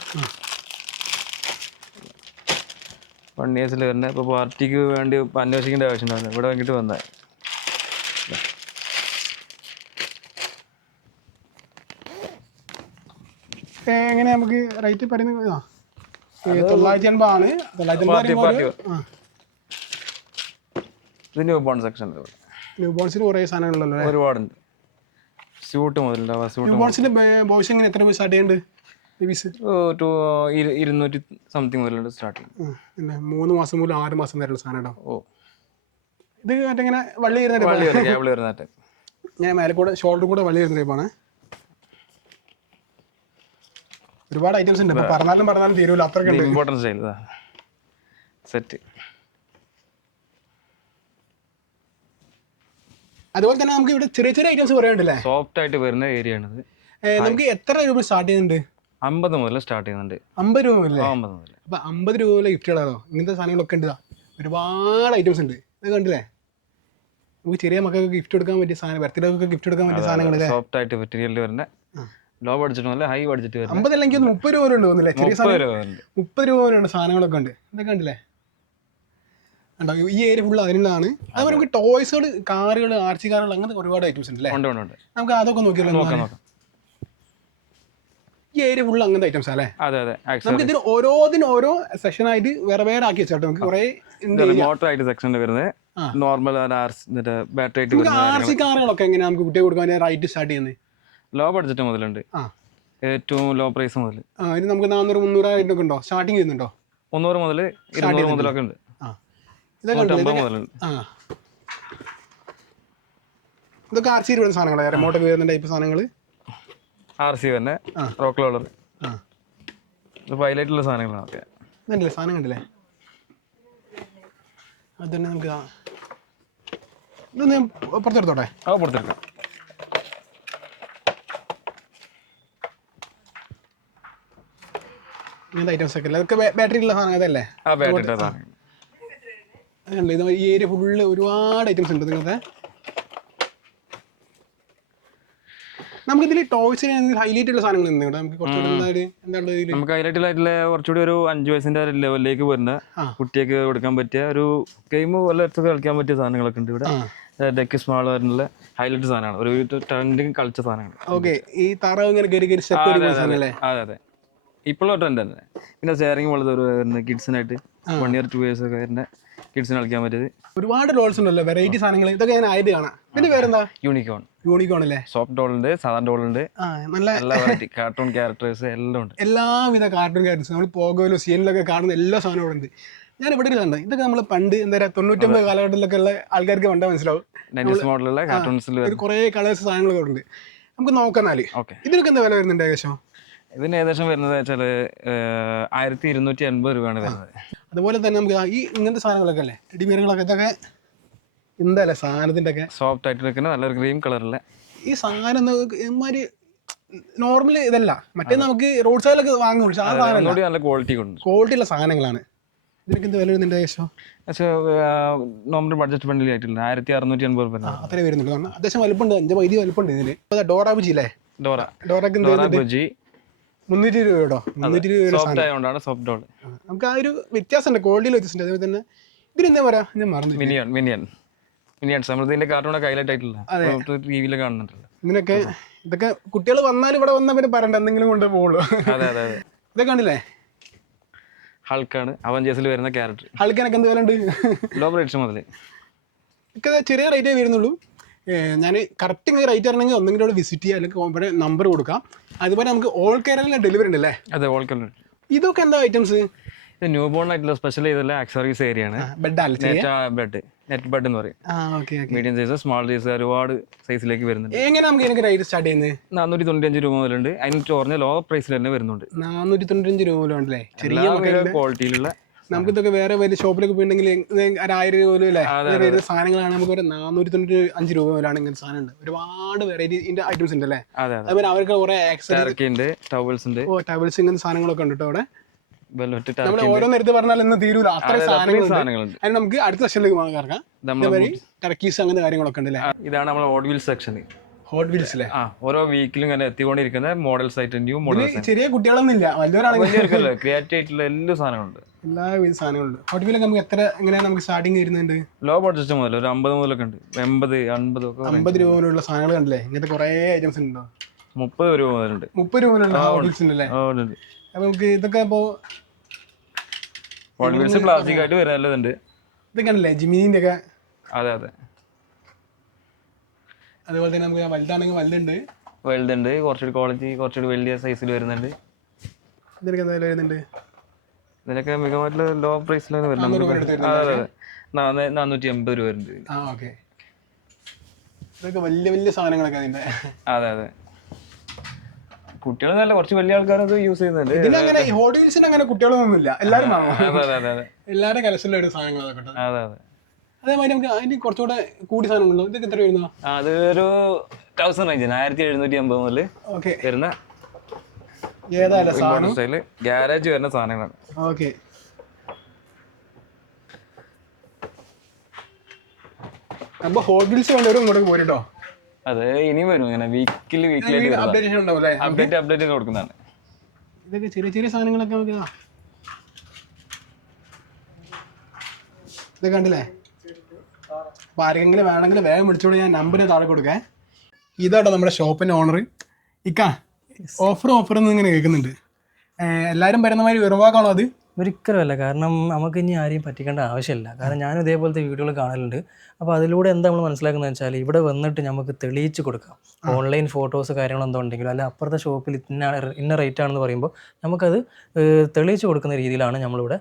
വൺ ഇയേഴ്സിൽ വരുന്നത് ഇപ്പോൾ പാർട്ടിക്ക് വേണ്ടി അന്വേഷിക്കേണ്ട ആവശ്യം ഇവിടെ വന്നിട്ട് വന്നത് ഏ, എങ്ങനെ നമുക്ക് റേറ്റ് പറയുന്നത് ആ. തൊള്ളായിരത്തി അൻപത് ആണ് ഇത് ന്യൂ ബോൺ സെക്ഷൻ ന്യൂ ബോൺസിന് കുറേ സാധനങ്ങളുള്ളല്ലോ അല്ലേ? ഒരുപാടുണ്ട്. സ്യൂട്ട് മുതലുണ്ടാവുക ന്യൂ ബോൺസിന്റെ ബോയ്സ് എങ്ങനെ എത്ര സ്റ്റാർട്ട് ചെയ്യുന്നുണ്ട് ബേബീസ് ടു ഇരുന്നൂറ്റി സംതിങ് മുതലുണ്ട് സ്റ്റാർട്ടിങ് പിന്നെ മൂന്ന് മാസം മുതൽ ആറ് മാസം വരെയുള്ള സാധനം ഉണ്ടാവും ഓ. ഇത് മറ്റേ ഇങ്ങനെ വള്ളി വരുന്ന വള്ളി വരും കേബിൾ വരുന്ന ഇങ്ങനെ മേലെ കൂടെ ഷോൾഡർ കൂടെ വള്ളി വരുന്ന ടൈപ്പാണ് ഒരുപാട് ഐറ്റംസ് ഉണ്ട്. പറഞ്ഞാലും പറഞ്ഞാലും തീരൂല. അത്രയ്ക്ക് ഇമ്പോർട്ടൻസ് സെറ്റ് അതുപോലെ തന്നെ നമുക്ക് ഇവിടെ ചെറിയ ചെറിയ ഐറ്റംസ് പറയാനുണ്ടല്ലേ? സോഫ്റ്റ് ആയിട്ട് വരുന്ന ഏരിയ ആണിത്. നമുക്ക് എത്ര രൂപ സ്റ്റാർട്ട് ചെയ്യുന്നുണ്ട്? അമ്പത് മുതൽ സ്റ്റാർട്ട് ചെയ്യുന്നുണ്ട്. അമ്പത് രൂപ മുതൽ അമ്പത് മുതൽ അപ്പൊ അമ്പത് രൂപ മുതൽ ഗിഫ്റ്റുകളാണോ ഇങ്ങനത്തെ സാധനങ്ങളൊക്കെ ഉണ്ട്. ഒരുപാട് ഐറ്റംസ് ഉണ്ട്. ഇത് കണ്ടില്ലേ? നമുക്ക് ചെറിയ മക്കൾക്ക് ഗിഫ്റ്റ് കൊടുക്കാൻ പറ്റിയ സാധനം ബർത്ത്ഡേക്ക് ഗിഫ്റ്റ് കൊടുക്കാൻ പറ്റിയ സാധനങ്ങളല്ലേ? സോഫ്റ്റ് ആയിട്ട് മെറ്റീരിയൽ വരുന്ന ലോ ബഡ്ജറ്റ് അല്ല ഹൈ ബഡ്ജറ്റ് അമ്പത് അമ്പതല്ലെങ്കിൽ ഒന്ന് മുപ്പത് രൂപ ഉണ്ട് തോന്നുന്നില്ലേ ചെറിയ മുപ്പത് രൂപ ഉണ്ട് മുപ്പത് രൂപ വരെയുള്ള സാധനങ്ങളൊക്കെ ഉണ്ട്. ഇതൊക്കെ ഉണ്ടല്ലേ ഉണ്ടോ ഈ ഏരിയ ഫുൾ അതിനുള്ളതാണ്. അതുപോലെ നമുക്ക് ടോയ്സുകൾ കാറുകൾ ആർച്ചി കാറുകൾ അങ്ങനത്തെ ഒരുപാട് ഐറ്റംസ് ഉണ്ട് അല്ലേ? നമുക്ക് അതൊക്കെ നോക്കിയല്ലോ നോക്കാം ഈ ഏരിയ ഫുൾ അങ്ങനത്തെ ഐറ്റംസ് അല്ലേ? അതെ അതെ. നമുക്ക് ഇതിന് ഓരോതിന് ഓരോ സെക്ഷൻ ആയിട്ട് വേറെ വേറെ ആക്കി വെച്ചാട്ടോ നമുക്ക് കുറെ മോട്ടർ ആയിട്ട് സെക്ഷൻ വരുന്നത്. നോർമൽ ബാറ്ററി ആയിട്ട് നമുക്ക് വരുന്നത് ആർ സി കാറുകളൊക്കെ എങ്ങനെയാ നമുക്ക് കുട്ടിയെ കൊടുക്കാൻ റൈറ്റ് സ്റ്റാർട്ട് ചെയ്യുന്നത്? ലോ ബഡ്ജറ്റ് മുതലുണ്ട്. ആ. ഏറ്റവും ലോ പ്രൈസ് മുതൽ. ആ ഇത് നമുക്ക് നാനൂറ് മുന്നൂറായിട്ടൊക്കെ ഉണ്ടോ? സ്റ്റാർട്ടിങ് ചെയ്യുന്നുണ്ടോ മുന്നൂറ് മുതൽ ഇരുന്നൂറ് മുതലൊക്കെ ഉണ്ട്. ആ. ഇതൊക്കെ ആർ സി വരുന്ന സാധനങ്ങളാണ് റിമോട്ടൊക്കെ വരുന്ന ടൈപ്പ് സാധനങ്ങൾ ആർ സി തന്നെ. ആ. റോക്ക് ലോളർ ആ. ഇത് പൈലറ്റുള്ള സാധനങ്ങളാണ് ഒക്കെ. കണ്ടില്ലേ സാധനം കണ്ടില്ലേ? അത് തന്നെ നമുക്ക് ആ- ഇതൊന്ന് പുറത്തെടുത്തോട്ടെ? ഇങ്ങനത്തെ ഐറ്റംസ് ഒക്കെ അല്ലേ? അതൊക്കെ ബാറ്ററി ഉള്ള സാധനം അതല്ലേ? ആ ബാറ്ററിയുടെ സാധനം. അതുണ്ട് ഇത് ഈ ഏരിയ ഫുള്ള് ഒരുപാട് ഐറ്റംസ് ഉണ്ട് നിങ്ങളുടെ നമുക്കിതിൽ ടോയ്സ് ഹൈലൈറ്റ് ഉള്ള സാധനങ്ങൾ ഉണ്ട് ഇവിടെ? നമുക്ക് കുറച്ചുകൂടി എന്താണ് ഇതിൽ നമുക്ക് ഹൈലൈറ്റിലായിട്ടുള്ള കുറച്ചുകൂടി ഒരു അഞ്ച് വയസ്സിന്റെ ലെവലിലേക്ക് വരുന്ന കുട്ടിയൊക്കെ കൊടുക്കാൻ പറ്റിയ ഒരു ഗെയിം വല്ലയിടത്തൊക്കെ കളിക്കാൻ പറ്റിയ സാധനങ്ങളൊക്കെ ഉണ്ട് ഇവിടെ. ഡെക്ക് സ്മാൾ വരുന്നുള്ള ഹൈലൈറ്റ് സാധനമാണ് ഒരു ട്രെൻഡിങ് കളിച്ച സാധനങ്ങൾ. ഓക്കെ ഈ താറാവ് ഇങ്ങനെ കയറി കയറി സ്റ്റെപ്പ് അതെ, അതെ, ഇപ്പോഴുള്ള ട്രെൻഡ് തന്നെ. പിന്നെ ഷെയറിങ് പോലത്തെ ഒരു വരുന്നത് കിഡ്സിനായിട്ട് വൺ ഇയർ ടു ഇയേഴ്സ് ഒക്കെ വരുന്ന കിഡ്സിന് കളിക്കാൻ പറ്റിയത്. ഒരുപാട് ഡോൾസ് ഉണ്ടല്ലോ വെറൈറ്റി സാധനങ്ങൾ. ഇതൊക്കെ ഞാൻ ആയിട്ട് കാണാം. പിന്നെ പേരെന്താ? യൂണിക്കോൺ യൂണിക്കോൺ അല്ലേ? സോഫ്റ്റ് ഡോൾ ഉണ്ട് സാധാരണ ഡോൾ ഉണ്ട്. നല്ല എല്ലാ വെറൈറ്റി കാർട്ടൂൺ ക്യാരക്ടേഴ്സ് എല്ലാം ഉണ്ട്. എല്ലാവിധ കാർട്ടൂൺ ക്യാരക്ടേഴ്സ് നമ്മൾ പോകോയിലും സീനിലൊക്കെ കാണുന്ന എല്ലാ സാധനവും ഇവിടെ ഉണ്ട്. ഞാൻ ഇവിടെ കണ്ടത് ഇതൊക്കെ നമ്മൾ പണ്ട് എന്താ പറയുക തൊണ്ണൂറ്റൊമ്പത് കാലഘട്ടത്തിലൊക്കെ ഉള്ള ആൾക്കാർക്ക് കണ്ടാൽ മനസ്സിലാവും. മോഡലുള്ള കാർട്ടൂൺസിൽ കുറേ കളേഴ്സ് സാധനങ്ങളൊക്കെ ഉണ്ട്. നമുക്ക് നോക്കാനാല് ഇതിനൊക്കെ എന്താ വില വരുന്നുണ്ട് ഏകദേശം? ഇതിന് ഏകദേശം വരുന്നത് വെച്ചാൽ ആയിരത്തി ഇരുന്നൂറ്റി എൺപത് രൂപയാണ് വരുന്നത്. അതുപോലെ തന്നെ നമുക്ക് ഈ ഇങ്ങനത്തെ സാധനങ്ങളൊക്കെ അല്ലേ? ടെഡിമിയറുകളൊക്കെ ഇതൊക്കെ എന്തല്ലേ സാധനത്തിന്റെ ഒക്കെ സോഫ്റ്റ് ആയിട്ട് നിൽക്കുന്ന നല്ലൊരു ഗ്രീൻ കളറിലെ ഈ സാധനം ഇമാര് നോർമൽ ഇതല്ല. മറ്റേ നമുക്ക് റോഡ് സൈഡിലൊക്കെ വാങ്ങും. പക്ഷെ ആ സാധനം നല്ല ക്വാളിറ്റി ഉണ്ട് ക്വാളിറ്റി ഉള്ള സാധനങ്ങളാണ്. ഇതിനൊക്കെ എന്ത് വില വരുന്നുണ്ട് ഏകദേശം? നോർമൽ ബഡ്ജറ്റ് ഫ്രണ്ട്ലി ആയിട്ടില്ല ആയിരത്തി അറുന്നൂറ്റി എൺപത് രൂപ അത്രേ വരുന്നുള്ളൂ. കാരണം അത്യാവശ്യം വലുപ്പമുണ്ട്. അഞ്ച് വൈദ്യുതി വലുപ്പമുണ്ട് ഇതിന് ഡോറാബുജി അല്ലേ ഡോറ ഡോറ. ഡോറാബുജി ബുജി മുന്നൂറ്റി രൂപയോടോ മുന്നൂറ്റി രൂപ ഒരു സോഫ്റ്റ് ആയതുകൊണ്ടാണ് സോഫ്റ്റ് ഡോൾ ആ, നമുക്ക് ആ ഒരു വ്യത്യാസമുണ്ട്. ക്വാളിറ്റിയിൽ വ്യത്യാസമുണ്ട്. അതേപോലെ തന്നെ ഇതിനെന്താ പറയാ? ഞാൻ മറന്നു മിനിയൻ മിനിയൻ മിനിയൻ സമൃദ്ധിന്റെ കാർട്ടൂണൊക്കെ ഹൈലൈറ്റ് ആയിട്ടുള്ള. ടി വിയിൽ കാണുന്നുണ്ടല്ലോ. ഇതിനൊക്കെ ഇതൊക്കെ കുട്ടികൾ വന്നാൽ ഇവിടെ വന്നാൽ പിന്നെ പറയണ്ട. എന്തെങ്കിലും കൊണ്ട് പോകുള്ളൂ അതെ അതെ അതെ. ഇതൊക്കെ കണ്ടില്ലേ? ഹൾക്കാണ് അവഞ്ചേഴ്സിൽ വരുന്ന ക്യാരക്ടർ ഹൾക്കാനൊക്കെ എന്ത് വില ഉണ്ട് ലോ റേറ്റ്സ് മുതൽ ഇതൊക്കെ ചെറിയ റേറ്റേ വരുന്നുള്ളൂ. ഞാൻ കറക്റ്റ് ഇങ്ങനെ റേറ്റ് ആണെങ്കിൽ ഒന്നെങ്കിലും കൂടെ വിസിറ്റ് ചെയ്യുക അല്ലെങ്കിൽ ഇവിടെ നമ്പർ കൊടുക്കാം. അതുപോലെ നമുക്ക് ഓൾ കേരള ഡെലിവറി ഉണ്ട് അല്ലേ അതെ ഓൾ കേരള ഇതൊക്കെ എന്താ ഐറ്റംസ് ഇത് ന്യൂ ബോൺ ആയിട്ടുള്ള സ്പെഷ്യൽ ചെയ്തുള്ള ആക്സറീസ് ഏരിയ ആണ്. Bed net bed net bed എന്ന് പറയും. മീഡിയം സൈസ് സ്മാൾ സൈസ് ഒരുപാട് സൈസിലേക്ക് വരുന്നുണ്ട്. എങ്ങനെ നമുക്ക് എനിക്ക് റേറ്റ് സ്റ്റാർട്ട് ചെയ്യുന്നത്? നാനൂറ്റി തൊണ്ണൂറ്റഞ്ച് രൂപ മുതലുണ്ട്. അതിന് ചോറിന് ലോ പ്രൈസിൽ തന്നെ വരുന്നുണ്ട്. നാനൂറ്റി തൊണ്ണൂറ്റഞ്ച് രൂപ മുതലുണ്ടല്ലേ? ചെറിയ ക്വാളിറ്റിയിലുള്ള നമുക്ക് ഇതൊക്കെ വേറെ വലിയ ഷോപ്പിലൊക്കെ പോയിട്ടുണ്ടെങ്കിൽ ആയിരം രൂപ പോലും അല്ലേ? ഇങ്ങനെ സാധനങ്ങളാണ് നമുക്ക് ഒരു നാനൂറ്റി തൊണ്ണൂറ്റി അഞ്ച് രൂപ പോലാണ് ഇങ്ങനെ സാധനം ഉണ്ട് ഒരുപാട് വെറൈറ്റി ഐറ്റംസ് ഉണ്ട് അല്ലേ അതെ അതെ. അതുപോലെ അവർക്ക് കുറെ ടവൽസ് ഉണ്ട് ഓ ടവൽസ് ഇങ്ങനത്തെ സാധനങ്ങളൊക്കെ ഉണ്ട് കേട്ടോ അവിടെ. നമ്മൾ ടർക്കി ഓരോന്ന് എടുത്ത് പറഞ്ഞാൽ ഇന്ന് തീരൂല. അത്ര സാധനങ്ങളുണ്ട്. അതിന് നമുക്ക് അടുത്ത സെക്ഷനിലേക്ക് ഇതേമാതിരി ടർക്കീസ് അങ്ങനത്തെ കാര്യങ്ങളൊക്കെ ഉണ്ട് അല്ലേ ഇതാണ് നമ്മളെ hot wheel section hot wheels അല്ലേ ഓരോ വീക്കിലും ഇങ്ങനെ എത്തിക്കൊണ്ടിരിക്കുന്ന മോഡൽസ് ആയിട്ട് ന്യൂ മോഡൽസ് ചെറിയ കുട്ടികളൊന്നും ഇല്ല. വലിയ ക്രിയേറ്റ് ആയിട്ടുള്ള എല്ലാ സാധനങ്ങളുണ്ട് എല്ലാവിധ സാധനങ്ങളുണ്ട്. ഹോട്ട് വീലൊക്കെ നമുക്ക് എത്ര എങ്ങനെയാണ് നമുക്ക് സ്റ്റാർട്ടിങ് വരുന്നുണ്ട്? ലോ ബഡ്ജറ്റ് മുതൽ ഒരു അമ്പത് മുതലൊക്കെ ഉണ്ട്. എൺപത് അൻപത് ഒക്കെ. അമ്പത് രൂപ മുതലുള്ള സാധനങ്ങൾ കണ്ടില്ലേ? ഇങ്ങനത്തെ കുറേ ഐറ്റംസ് ഉണ്ടോ? മുപ്പത് രൂപ മുതലുണ്ട്. മുപ്പത് രൂപ മുതലുള്ള ഹോട്ട് വീൽസ് ഉണ്ടല്ലേ. അപ്പൊ നമുക്ക് ഇതൊക്കെ ഇപ്പോ ഹോട്ട് വീൽസ് പ്ലാസ്റ്റിക് ആയിട്ട് വരാനുള്ളതുണ്ട് ഇതൊക്കെ ഉണ്ടല്ലേ ജിമിനിന്റെ ഒക്കെ? അതെ അതെ. അതുപോലെ തന്നെ നമുക്ക് വലുതാണെങ്കിൽ വലുതുണ്ട്. വലുതുണ്ട്. കുറച്ചുകൂടി ക്വാളിറ്റി കുറച്ചുകൂടി വലിയ സൈസിൽ വരുന്നുണ്ട്. ഇതിനൊക്കെ എന്തായാലും വരുന്നുണ്ട്. ഇതിനൊക്കെ മികമായിട്ടുള്ള ലോ പ്രൈസിലാണ് വരുന്നത്. നാനൂറ്റി എൺപത് രൂപ വരുന്നുണ്ട് ആ ഓക്കെ. ഇതൊക്കെ വലിയ വലിയ സാധനങ്ങളൊക്കെ അതിന്റെ അതെ അതെ. കുട്ടികൾ നല്ല കുറച്ച് വലിയ ആൾക്കാരൊക്കെ യൂസ് ചെയ്യുന്നുണ്ട്. ഇതിനങ്ങനെ ഈ ഹോട്ട് വീൽസിന് അങ്ങനെ കുട്ടികളൊന്നുമില്ല. എല്ലാവരും എല്ലാവരുടെ കലശലുള്ള ഒരു സാധനങ്ങളൊക്കെ അതെ. അതെ അതേമാതിരി നമുക്ക് അതിന് കുറച്ചുകൂടെ കൂടി സാധനങ്ങളുണ്ടോ? ഇതൊക്കെ എത്ര വരുന്ന അത് ഒരു തൗസൻഡ് റേഞ്ചിന് ആയിരത്തി എഴുന്നൂറ്റി അമ്പത് മുതൽ ഓക്കെ. വരുന്ന ഏതായാലും സാധനം? സ്റ്റൈൽ ഗ്യാരേജ് വരുന്ന സാധനങ്ങളാണ്. ഓക്കെ. അപ്പൊ ഹോട്ട് വീൽസ് വേണ്ടവരും ഇങ്ങോട്ട് പോരിട്ടോ. അത് ഇനിയും വരും ഇങ്ങനെ വീക്കിലി വീക്കിലി അപ്ഡേറ്റ് അപ്ഡേറ്റ് കൊടുക്കുന്നതാണ്. ഇതൊക്കെ ചെറിയ ചെറിയ സാധനങ്ങളൊക്കെ നമുക്ക് ഇതാ. ഇതൊക്കെ കണ്ടില്ലേ? അപ്പൊ ആരെങ്കിലും വേണമെങ്കിൽ വേഗം വിളിച്ചോളൂ ഞാൻ നമ്പർ താഴെ കൊടുക്കേ. ഇതാട്ടോ നമ്മുടെ ഷോപ്പിന്റെ ഓണർ ഇക്ക ഓഫർ ഓഫർ എന്ന് ഇങ്ങനെ കേൾക്കുന്നുണ്ട്. എല്ലാവരും എല്ലാരും വരുന്ന മാതിരി വെറുവാക്കാണോ അത്? ഒരിക്കലുമല്ല. കാരണം നമുക്ക് ഇനി ആരെയും പറ്റിക്കേണ്ട ആവശ്യമില്ല. കാരണം ഞാനും ഇതേപോലത്തെ വീഡിയോകൾ കാണലുണ്ട്. അപ്പോൾ അതിലൂടെ എന്താ നമ്മൾ മനസ്സിലാക്കുന്നത് വെച്ചാൽ ഇവിടെ വന്നിട്ട് നമുക്ക് തെളിയിച്ച് കൊടുക്കാം. ഓൺലൈൻ ഫോട്ടോസ് കാര്യങ്ങൾ എന്തോ ഉണ്ടെങ്കിലും അല്ല അപ്പുറത്തെ ഷോപ്പിൽ ഇന്ന ഇന്ന റേറ്റ് ആണെന്ന് പറയുമ്പോൾ നമുക്കത് തെളിയിച്ച് കൊടുക്കുന്ന രീതിയിലാണ് നമ്മളിവിടെ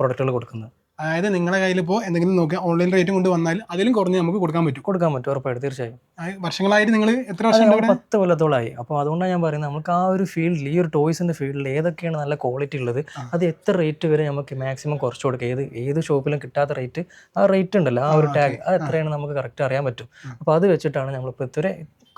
പ്രൊഡക്റ്റുകൾ കൊടുക്കുന്നത്. അതായത് നിങ്ങളുടെ കയ്യിൽ ഇപ്പോൾ എന്തെങ്കിലും നോക്കുക ഓൺലൈൻ റേറ്റ് കൊണ്ട് വന്നാൽ അതിലും കുറഞ്ഞ് നമുക്ക് കൊടുക്കാൻ പറ്റും. കൊടുക്കാൻ പറ്റും ഉറപ്പായിട്ട് തീർച്ചയായും. വർഷങ്ങളായിട്ട് നിങ്ങൾ എത്ര വർഷം പത്ത് കൊല്ലത്തോളമായി. അപ്പോൾ അതുകൊണ്ടാണ് ഞാൻ പറയുന്നത് നമുക്ക് ആ ഒരു ഫീൽഡിൽ ഈ ഒരു ടോയ്സിന്റെ ഫീൽഡിൽ ഏതൊക്കെയാണ് നല്ല ക്വാളിറ്റി ഉള്ളത് അത് എത്ര റേറ്റ് വരെ നമുക്ക് മാക്സിമം കുറച്ച് കൊടുക്കുക ഏത് ഏത് ഷോപ്പിലും കിട്ടാത്ത റേറ്റ് ആ റേറ്റ് ഉണ്ടല്ലോ ആ ഒരു ടാഗ് അത് എത്രയാണ് നമുക്ക് കറക്റ്റ് അറിയാൻ പറ്റും. അപ്പോൾ അത് വെച്ചിട്ടാണ് നമ്മളിപ്പോൾ ഇതുവരെ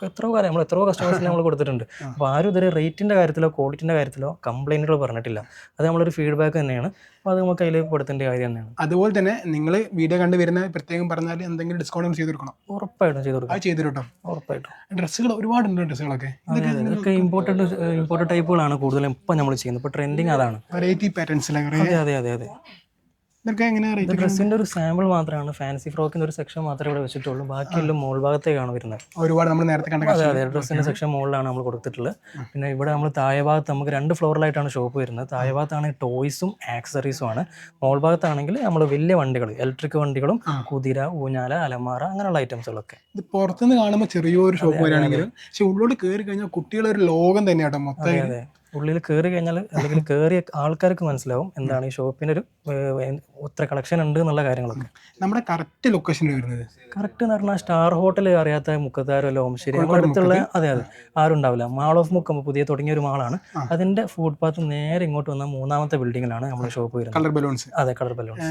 എത്രയോ കാലം നമ്മൾ എത്രയോ കസ്റ്റമേഴ്സിന് നമ്മൾ കൊടുത്തിട്ടുണ്ട്. അപ്പോൾ ആരും ഇതുവരെ റേറ്റിന്റെ കാര്യത്തിലോ ക്വാളിറ്റിന്റെ കാര്യത്തിലോ കംപ്ലൈന്റുകൾ പറഞ്ഞിട്ടില്ല. അത് നമ്മളൊരു ഫീഡ്ബാക്ക് തന്നെയാണ്. അപ്പോൾ അത് നമുക്ക് അതിലേക്ക് കൊടുത്തേണ്ട കാര്യം തന്നെയാണ്. അതുപോലെ തന്നെ നിങ്ങൾ വീഡിയോ കണ്ട് വരുന്ന പ്രത്യേകം പറഞ്ഞാൽ എന്തെങ്കിലും ഡിസ്കൗണ്ട് ചെയ്ത് കൊടുക്കണം? ഉറപ്പായിട്ടും ചെയ്ത് കൊടുക്കാം ചെയ്ത് കിട്ടും ഉറപ്പായിട്ടും. ഡ്രസ്സുകൾ ഒരുപാടുണ്ട് ഡ്രസ്സുകളൊക്കെ. ഇതൊക്കെ ഇമ്പോർട്ടന്റ് ഇമ്പോർട്ടന്റ് ടൈപ്പുകളാണ് കൂടുതലും ഇപ്പം നമ്മൾ ചെയ്യുന്നത്. ഇപ്പോൾ ട്രെൻഡിങ് അതാണ്. വെറൈറ്റി പാറ്റേൺസിലെ കുറേ അതെ അതെ അതെ അതെ ഇതൊക്കെ എങ്ങനെയാ ഇത് റേറ്റ് ഡ്രസ്സിന്റെ ഒരു സാമ്പിൾ മാത്രമാണ്. ഫാൻസി ഫ്രോക്കിന്റെ ഒരു സെക്ഷൻ മാത്രമേ ഇവിടെ വെച്ചിട്ടുള്ളൂ. ബാക്കിയെല്ലാം മോൾ ഭാഗത്തേക്കാണ് വരുന്നത്. ഒരുപാട് നമ്മൾ നേരത്തെ കണ്ട അതെ അതെ. ഡ്രസ്സിന്റെ സെക്ഷൻ മുകളിലാണ് നമ്മൾ കൊടുത്തിട്ടുള്ളത്. പിന്നെ ഇവിടെ നമ്മൾ താഴെ ഭാഗത്ത് നമുക്ക് രണ്ട് ഫ്ലോറിലായിട്ടാണ് ഷോപ്പ് വരുന്നത്. താഴെ ഭാഗത്താണ് ടോയ്സും ആക്സറീസും ആണ്. മോൾ ഭാഗത്താണെങ്കിൽ നമ്മൾ വലിയ വണ്ടികൾ ഇലക്ട്രിക് വണ്ടികളും കുതിര ഊഞ്ഞാല അലമാറ അങ്ങനെയുള്ള ഐറ്റംസുകളൊക്കെ ഇത് പുറത്തുനിന്ന് കാണുമ്പോൾ ചെറിയൊരു ഷോപ്പ് വരികയാണെങ്കിലും പക്ഷെ ഉള്ളോട്ട് കയറി കഴിഞ്ഞാൽ കുട്ടികളെ ഒരു ലോകം തന്നെയാട്ടോ മൊത്തം. ഉള്ളിൽ കയറി കഴിഞ്ഞാൽ അല്ലെങ്കിൽ കയറിയ ആൾക്കാർക്ക് മനസ്സിലാവും എന്താണ് ഈ ഷോപ്പിന് ഒരു ഒത്ര കളക്ഷൻ ഉണ്ട് എന്നുള്ള കാര്യങ്ങളൊക്കെ. നമ്മുടെ കറക്റ്റ് ലൊക്കേഷൻ വരുന്നത്? കറക്റ്റ് എന്ന് പറഞ്ഞാൽ സ്റ്റാർ ഹോട്ടൽ അറിയാത്ത മുക്കത്താരോ അല്ല ഓംശ്ശേരി അടുത്തുള്ള അതെ അതെ. ആരും ഉണ്ടാവില്ല. മാൾ ഓഫ് മുക്കം പുതിയ തുടങ്ങിയ ഒരു മാളാണ് അതിന്റെ ഫുഡ് പാത്ത് നേരെ ഇങ്ങോട്ട് വന്ന മൂന്നാമത്തെ ബിൽഡിങ്ങിലാണ് നമ്മുടെ ഷോപ്പ് വരുന്നത്. കളർ ബലൂൺസ് അതെ കളർ ബലൂൺസ്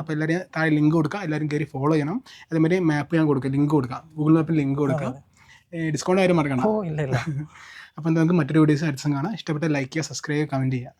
അപ്പോൾ എല്ലാവരും താഴെ ലിങ്ക് കൊടുക്കാം എല്ലാവരും കയറി ഫോളോ ചെയ്യണം. അതേമാതിരി മാപ്പ് ഞാൻ കൊടുക്കാം. ലിങ്ക് കൊടുക്കാം. ഗൂഗിൾ മാപ്പിൽ ലിങ്ക് കൊടുക്കുക. ഡിസ്കൗണ്ട് ആരും മറക്കണം ഓ ഇല്ല ഇല്ല. അപ്പോൾ നമുക്ക് മറ്റൊരു വീഡിയോസ് അടുത്തും കാണാം. ഇഷ്ടപ്പെട്ട ലൈക്ക് ചെയ്യുക സബ്സ്ക്രൈബ് ചെയ്യുക കമന്റ് ചെയ്യുക.